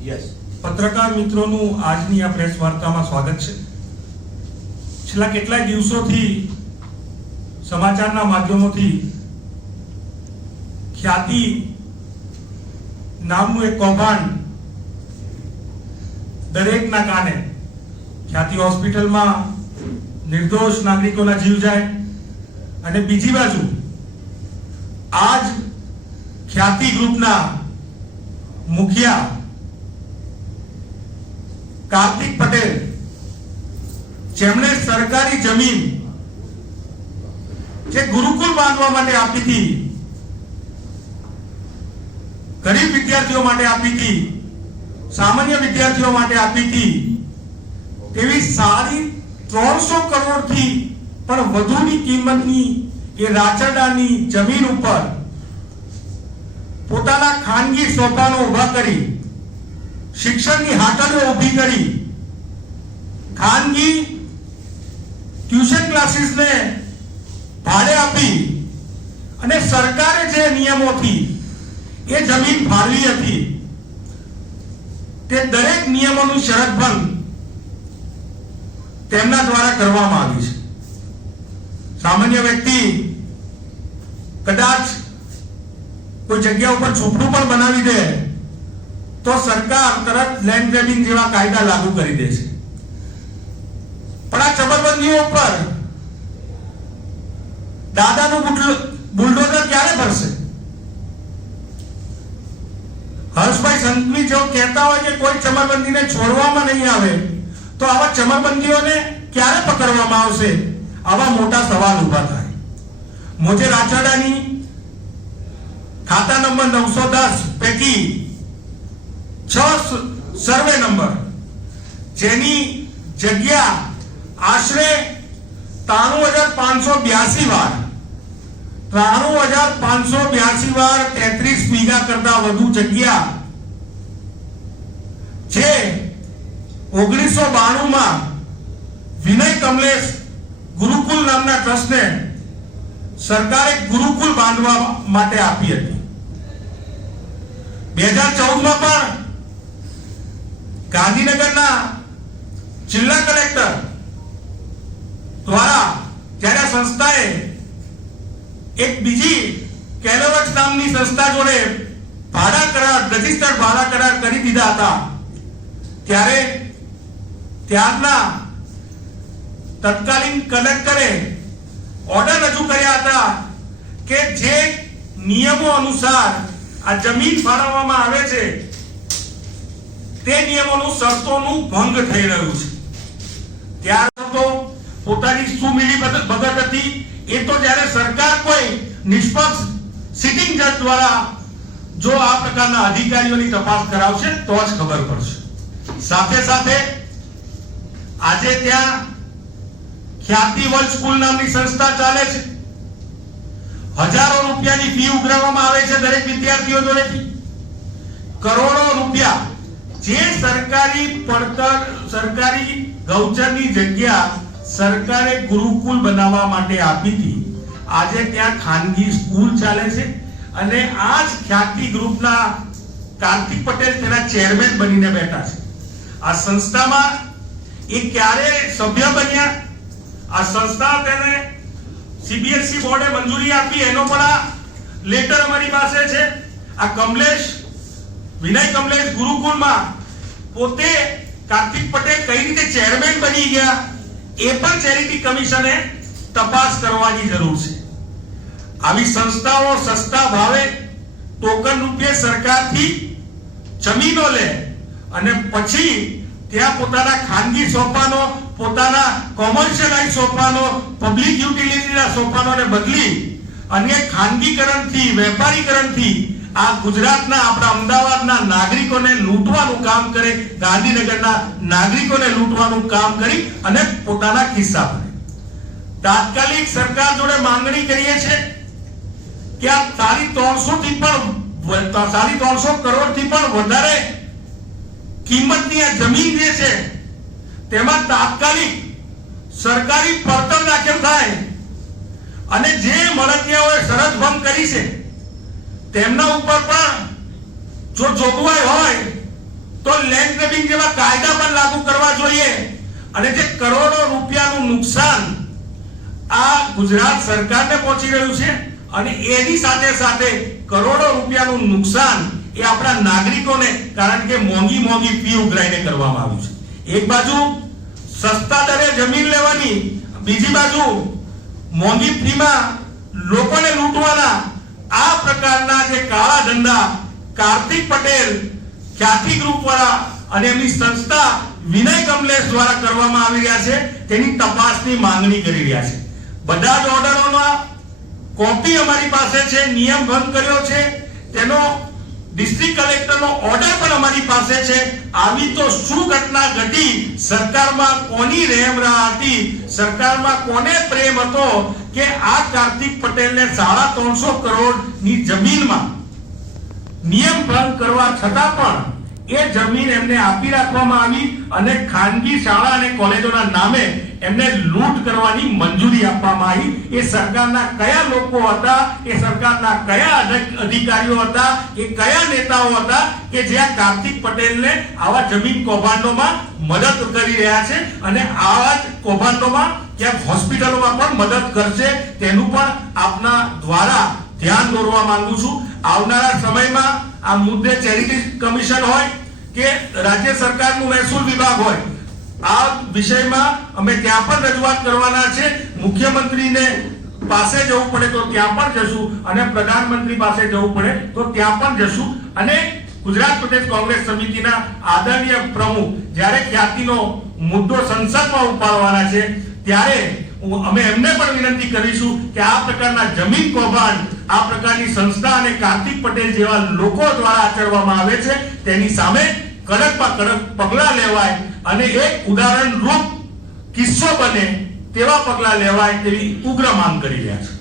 પત્રકાર મિત્રોનું આજની આ પ્રેસ વાર્તામાં સ્વાગત છે. છેલ્લા કેટલાય દિવસોથી સમાચારના માધ્યમોથી ખ્યાતિ નામનું એક કૌભાંડ દરેકના કાને, ખ્યાતિ હોસ્પિટલમાં નિર્દોષ નાગરિકોના જીવ જાય અને બીજી બાજુ આજ ખ્યાતિ ગ્રુપના મુખિયા કાર્તિક પટેલ, જેમણે સરકારી જમીન જે ગુરુકુલ બાંધવા માટે આપી હતી, ગરીબ વિદ્યાર્થીઓ માટે આપી હતી, સામાન્ય વિદ્યાર્થીઓ માટે આપી હતી, તેવી સારી 300 કરોડથી પણ વધુની કિંમતની એ રાચરડાની જમીન ઉપર પોતાના ખાનગી સોપાનો ઉભા કરી, શિક્ષણની હાટલો ઊભી કરી, ખાનગી ટ્યુશન ક્લાસીસને ભાડે આપી અને સરકારે જે નિયમોથી એ જમીન ફાળવી હતી તે દરેક નિયમોનું શરત ભંગ તેમના દ્વારા કરવામાં આવી છે. સામાન્ય વ્યક્તિ કદાચ કોઈ જગ્યા ઉપર ઝૂંપડું પણ બનાવી દે તો સરકાર તરત લેન્ડ ગ્રેબિંગ જેવા કાયદા લાગુ કરી દે છે. પણ આ ચમરબંધીઓ ઉપર દાદાનું બુલડોઝર ક્યારે ભરશે? હર્ષભાઈ સંઘવી જો કહેતા હોય કે કોઈ ચમરબંધીને છોડવામાં નહીં આવે તો આવા ચમરબંધીઓને ક્યારે પકડવામાં આવશે? આવા મોટા સવાલ ઉભા થાય. મોજે રાચરડાની ખાતા નંબર 910 પૈકી 6 સર્વે નંબર, જેની જગ્યા આશરે 93,582 વાર 93,582 વાર 33 વીઘા કરતા વધુ જગ્યા જે 1992 માં વિનય કમલેશ ગુરુકુલ નામના ટ્રસ્ટને સરકારે ગુરુકુલ બાંધવા માટે આપી હતી. 2014 માં પણ ગાંધીનગરના જિલ્લા કલેક્ટર દ્વારા જ્યારે સંસ્થાએ એક બીજી કેલોવક્સ નામની સંસ્થા જોડે ભાડા કરાર, રજિસ્ટર્ડ ભાડા કરાર કરી દીધા હતા, ત્યારે ત્યારના તત્કાલીન કલેક્ટરે ઓર્ડર રજૂ કર્યા હતા કે જે નિયમો અનુસાર આ જમીન ફાળવવામાં આવે છે તે નિયમોનું શરતોનું ભંગ થઈ રહ્યું છે. ત્યારે તો પોતાની સુમીલી ભગત હતી એ તો જ્યારે સરકાર કોઈ નિષ્પક્ષ સિટિંગ જજ દ્વારા જો આ પ્રકારના અધિકારીઓની તપાસ કરાવશે તો જ ખબર પડશે. સાથે સાથે આજે ત્યાં ખ્યાતિ વર્લ્ડ સ્કૂલ નામની સંસ્થા ચાલે છે. હજારો રૂપિયાની ફી ઉઘરાવવામાં આવે છે દરેક વિદ્યાર્થીઓ જોડેથી. કરોડો રૂપિયા જે સરકારી પડતર, સરકારી ગૌચરની જગ્યા સરકારે ગુરુકુલ બનાવવા માટે આપી હતી, આજે ત્યાં ખાનગી સ્કૂલ ચાલે છે અને આ જ ખ્યાતિ ગ્રુપના કાર્તિક પટેલ તેના ચેરમેન બનીને બેઠા છે. આ સંસ્થામાં એ ક્યારે સભ્ય બન્યા, આ સંસ્થા તેને સીબીએસઈ બોર્ડે મંજૂરી આપી એનો પણ આ લેટર અમારી પાસે છે. આ કમલેશ, વિનય કમલેશ ગુરુકુલમાં પોતે કાર્તિક પટેલ કઈ રીતે ચેરમેન બની ગયા એ પણ ચેરિટી કમિશને તપાસ કરવાની જરૂર છે. આવી સંસ્થાઓ સસ્તા ભાવે ટોકન રૂપે સરકારથી જમીનો લે અને પછી ત્યાં પોતાના ખાનગી સોપાનો, પોતાના કોમર્શિયલાઇઝ સોપાનો, પબ્લિક યુટિલિટીના સોપાનોને બદલી અને ખાનગીકરણથી, વેપારીકરણથી આ ગુજરાતના, આપણા અમદાવાદના નાગરિકોને લૂંટવાનું કામ કરે, ગાંધીનગરના નાગરિકોને લૂંટવાનું કામ કરી અને પોતાના ખિસ્સા ભરે. તાત્કાલિક સરકાર જોડે માંગણી કરીએ છીએ કે આ 350 કરોડથી પણ વધારે કિંમતની આ જમીન જે છે તેમાં તાત્કાલિક સરકારી પડતર દાખલ થાય અને જે મળતિયાઓએ શરત ભંગ કરી છે તેમના ઉપર પણ જો જોગવાઈ હોય તો તો લેન્ડ ગ્રેબિંગ જેવા કાયદા પણ લાગુ કરવા જોઈએ અને જે કરોડો રૂપિયાનું નુકસાન આ ગુજરાત સરકારને પહોંચી રહ્યું છે અને એની સાથે સાથે કરોડો રૂપિયાનું નુકસાન એ આપણા નાગરિકોને, કારણ કે મોંઘી ફી ઉઘરાઈને કરવામાં આવ્યું છે. એક બાજુ સસ્તા દરે જમીન લેવાની, બીજી બાજુ મોંઘી ફીમાં લોકોને લૂંટવાના આ પ્રકારના જે કાળા ધંધા કાર્તિક પટેલ, ખ્યાતિ ગ્રુપ વાળા અને એમની સંસ્થા વિનય કમલેશ દ્વારા કરવામાં આવી રહ્યા છે, તેની તપાસની માંગણી કરી રહ્યા છે. બધા જ ઓર્ડરોના કોપી અમારી પાસે છે. નિયમ ભંગ કર્યો છે તેનો ડિસ્ટ્રિક્ટ કલેક્ટરનો ઓર્ડર પણ અમારી પાસે છે. આવી તો શું ઘટના ઘટી? સરકારમાં કોની રહેમરા હતી? સરકારમાં કોને પ્રેમ હતો કે આ કાર્તિક પટેલને 350 કરોડની જમીનમાં નિયમ ભંગ કરવા છતાં પણ એ જમીન એમને આપી રાખવામાં આવી અને ખાનગી શાળા અને કોલેજોના નામે એમને લૂંટ કરવાની મંજૂરી આપવામાં આવી. એ સરકારના કયા લોકો હતા? એ સરકારના કયા અધિકારીઓ હતા? એ કયા નેતાઓ હતા કે જે આ કાર્તિક પટેલને આવા જમીન કૌભાંડોમાં મદદ કરી રહ્યા છે અને આવા જ કૌભાંડોમાં ક્યાંક હોસ્પિટલોમાં પણ મદદ કરશે? તેનું પણ આપના દ્વારા ધ્યાન દોરવા માંગુ છું. આવનારા સમયમાં આ મુદ્દે ચેરિટી કમિશન હોય કે રાજ્ય સરકારનું મહેસૂલ વિભાગ હોય, આ વિષયમાં અમે ત્યાં પણ રજૂઆત કરવાના છે. મુખ્યમંત્રીને પાસે જવું પડે તો ત્યાં પણ જશું અને પ્રધાનમંત્રી પાસે જવું પડે તો ત્યાં પણ જશું. અને ગુજરાત પ્રદેશ કોંગ્રેસ સમિતિના આદરણીય પ્રમુખ જ્યારે ખ્યાતિનો મુદ્દો સંસદમાં ઉપાડવાના છે ત્યારે અમે એમને પણ વિનંતી કરીશું કે આ પ્રકારના જમીન કૌભાંડ, આ પ્રકારની સંસ્થા અને કાર્તિક પટેલ જેવા લોકો દ્વારા આચરવામાં આવે છે તેની સામે કડકમાં કડક પગલાં લેવાય અને એક ઉદાહરણ રૂપ કિસ્સો બને તેવા પગલાં લેવાય તેવી ઉગ્ર માંગ કરી રહ્યા છે.